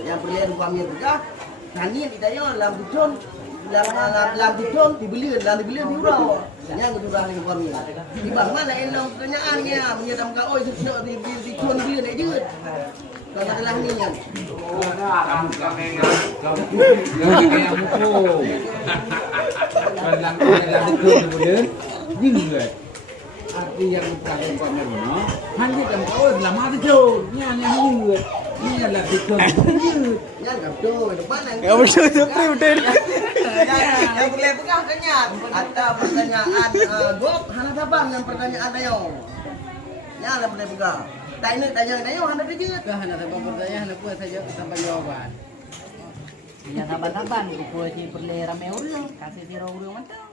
Yang berlian kami juga, nani di dayo lam dusun, lam dusun dibeli, lam dibeli di urau. Yang kedua ni kami. Di mana elok pertanyaannya, menyedam kau itu di dusun beli ni je. Kalau adalah ni yang. Lam dusun boleh, juga. Arti yang kalian kami no, hanya dalam kau lama tu, ni juga. Ni adalah dusun. Yang betul, depan yang. Yang betul tu betul. Yang boleh pegang tanya. Ada pertanyaan gop, hana tabang yang pertanyaan ayo. Yang lah boleh pegang. Tak ini tanya ayo hana kerja. Hana tabang pertanyaan apa saja sampai jawaban. Yang taban-taban, kupu si perle rame urang, kasih siro urang mantap.